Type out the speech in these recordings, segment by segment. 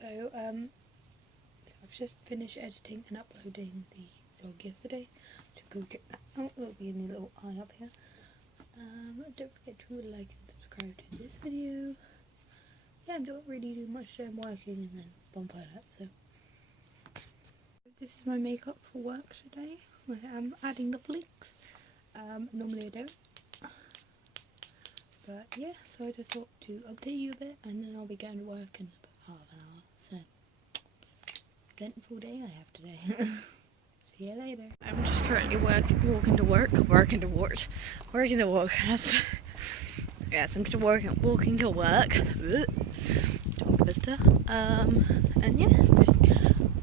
So I've just finished editing and uploading the vlog yesterday. To go check that out, it'll be in the little eye up here. Don't forget to like and subscribe to this video. Yeah, I'm not really doing much today. I'm working and then Bonfire that, so. This is my makeup for work today. I'm adding the flicks. Normally I don't. But yeah, so I just thought to update you a bit and then I'll be going to work in about half an hour. So, eventful day I have today. See you later. I'm just currently walking to work. Yes, I'm just walking to work. Tongue twister. And yeah, just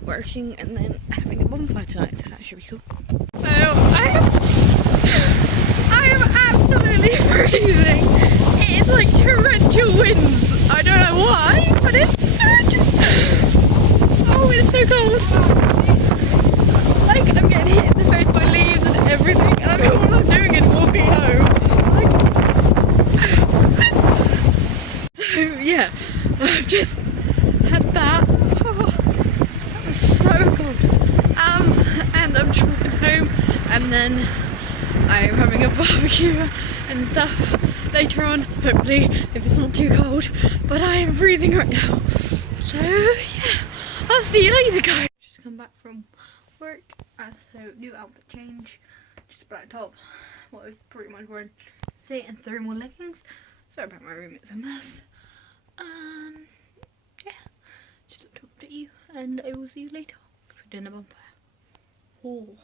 working and then having a bonfire tonight, so that should be cool. So I am absolutely freezing. It is like torrential winds. I don't know why, but it's torrential. Oh, it's so cold. Like, I'm getting hit in the face by leaves and everything, and all I'm doing is walking home. So yeah, I've just had that. Oh, that was so cold. And I'm just walking home, and then I'm having a barbecue and stuff later on, hopefully, if it's not too cold. But I am freezing right now. So yeah, I'll see you later, guys. Just come back from work, so new outfit change, just black top, what I was pretty much wearing today, and 3 more leggings. Sorry about my room, it's a mess. Yeah, just to talk to you, and I will see you later for dinner bonfire. Oh.